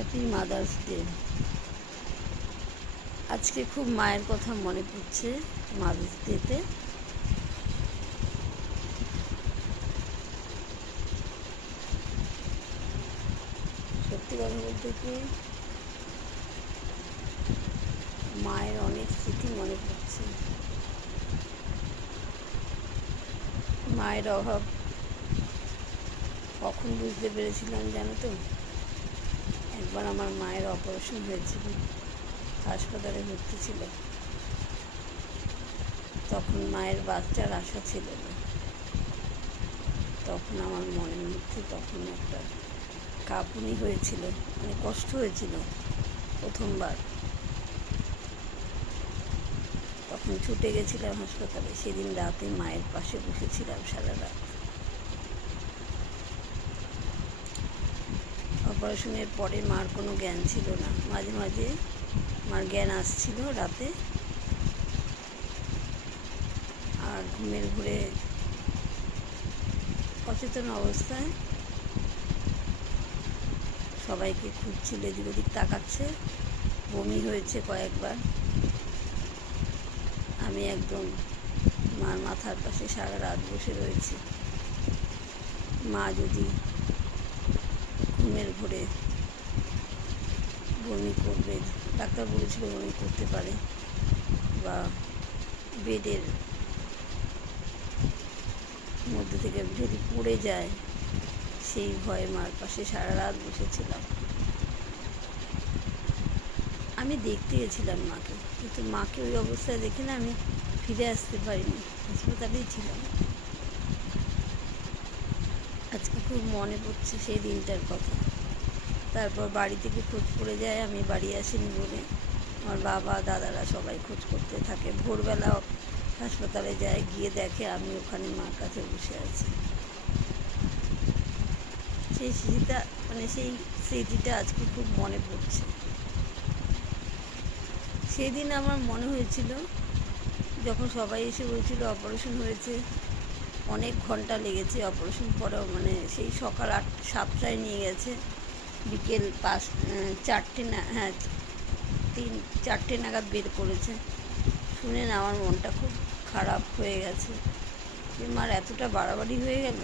Happy mother's day. আজকে খুব মায়ের কথা মনে পড়ছে মাদার্স ডেতে। সত্যি কথা বলতে কি, মায়ের অনেক স্মৃতি মনে পড়ছে। মায়ের অভাব কখন বুঝতে পেরেছিলাম জানো তো? একবার আমার মায়ের অপারেশন হয়েছিল, হাসপাতালে ভর্তি ছিল। তখন মায়ের বাচ্চার আশা ছিল না। তখন আমার মনের মধ্যে তখন একটা কাঁপুনি হয়েছিল, মানে কষ্ট হয়েছিল প্রথমবার। তখন ছুটে গেছিলাম হাসপাতালে। সেদিন রাতে মায়ের পাশে বসেছিলাম সারা রাত। অপারেশনের পরে মার কোনো জ্ঞান ছিল না। মাঝে মাঝে মার জ্ঞান আসছিল রাতে, আর ঘুমের ঘুরে অচেতন অবস্থায় সবাইকে খুঁজছিল, এদিক ওদিক তাকাচ্ছে। বমি হয়েছে কয়েকবার। আমি একদম মার মাথার পাশে সারা রাত বসে রয়েছি। মা যদি ঘুমের ঘোরে বমি করবে, ডাক্তার বলেছিল বমি করতে পারে, বা বেডের মধ্যে থেকে যদি পড়ে যায়, সেই ভয়ে মার পাশে সারা রাত বসেছিলাম। আমি দেখতে গেছিলাম মাকে, কিন্তু মাকে ওই অবস্থায় দেখে না আমি ফিরে আসতে পারিনি, হাসপাতালেই ছিলাম। আজকে খুব মনে পড়ছে সেই দিনটার কথা। তারপর বাড়ি থেকে খোঁজ পড়ে যায়, আমি বাড়ি আসিনি বলে। আমার বাবা দাদারা সবাই খোঁজ করতে থাকে। ভোরবেলা হাসপাতালে যায়, গিয়ে দেখে আমি ওখানে মার কাছে বসে আছি। সেই স্মৃতিটা আজকে খুব মনে পড়ছে। সেদিন আমার মনে হয়েছিল, যখন সবাই এসে বলছিল অপারেশন হয়েছে, অনেক ঘন্টা লেগেছে অপারেশন পরেও, মানে সেই সকাল 7টায় নিয়ে গেছে, বিকেল 4টে নাগাদ বের করেছে। শুনে না আমার মনটা খুব খারাপ হয়ে গেছে যে মার এতটা বাড়াবাড়ি হয়ে গেল।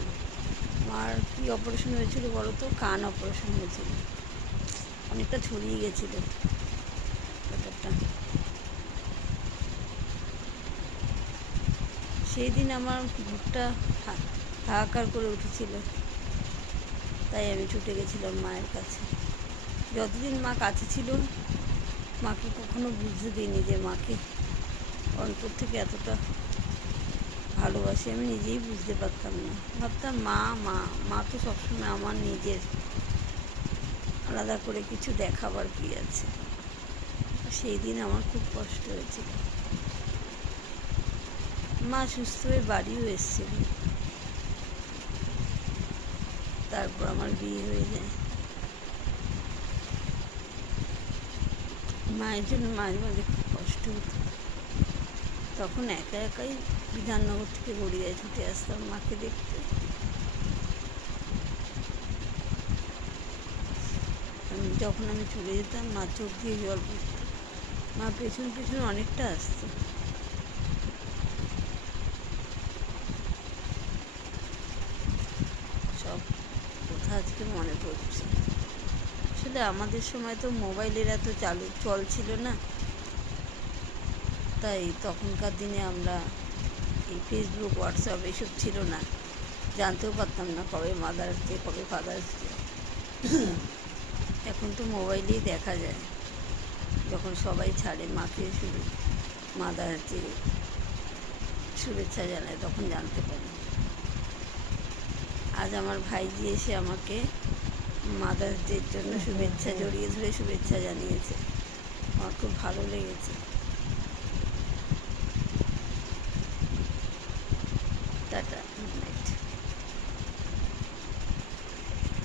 মার কী অপারেশন হয়েছিল বলো তো? কান অপারেশন হয়েছিল, অনেকটা ছড়িয়ে গেছিল ব্যাপারটা। সেই দিন আমার বুকটা হাহাকার করে উঠেছিল, তাই আমি ছুটে গেছিলাম মায়ের কাছে। যতদিন মা কাছে ছিল, মাকে কখনো বুঝতে দিইনি যে মাকে অন্তর থেকে এতটা ভালোবাসি। আমি নিজেই বুঝতে পারতাম না, ভাবতাম মা মা মা তো সবসময় আমার নিজের, আলাদা করে কিছু দেখাবার কি আছে। সেই দিন আমার খুব কষ্ট হয়েছিল। মা সুস্থ হয়ে বাড়িও এসেছিল। তারপর আমার বিয়ে হয়ে যায়। মায়ের জন্য মাঝে মাঝে খুব কষ্ট হতো। তখন একা একাই বিধাননগর থেকে গড়িয়ায় ছুটে আসতাম মাকে দেখতে। যখন আমি চলে যেতাম, মা চোখ দিয়ে জল পড়ত। মা পেছন পেছন অনেকটা আসতো। সব কথা আজকে মনে পড়ছে। আসলে আমাদের সময় তো মোবাইলের এত চল ছিল না, তাই তখনকার দিনে আমরা এই ফেসবুক হোয়াটসঅ্যাপ এসব ছিল না, জানতেও পারতাম না কবে মাদার্স ডে, কবে ফাদার্স ডে। এখন তো মোবাইলেই দেখা যায়, যখন সবাই ছাড়ে মাকে শুধু মাদার্স ডে শুভেচ্ছা জানায়, তখন জানতে পারি। আজ আমার ভাইজি এসে আমাকে মাদার্স ডের জন্য শুভেচ্ছা, জড়িয়ে ধরে শুভেচ্ছা জানিয়েছে। আমার খুব ভালো লেগেছে। টাটা।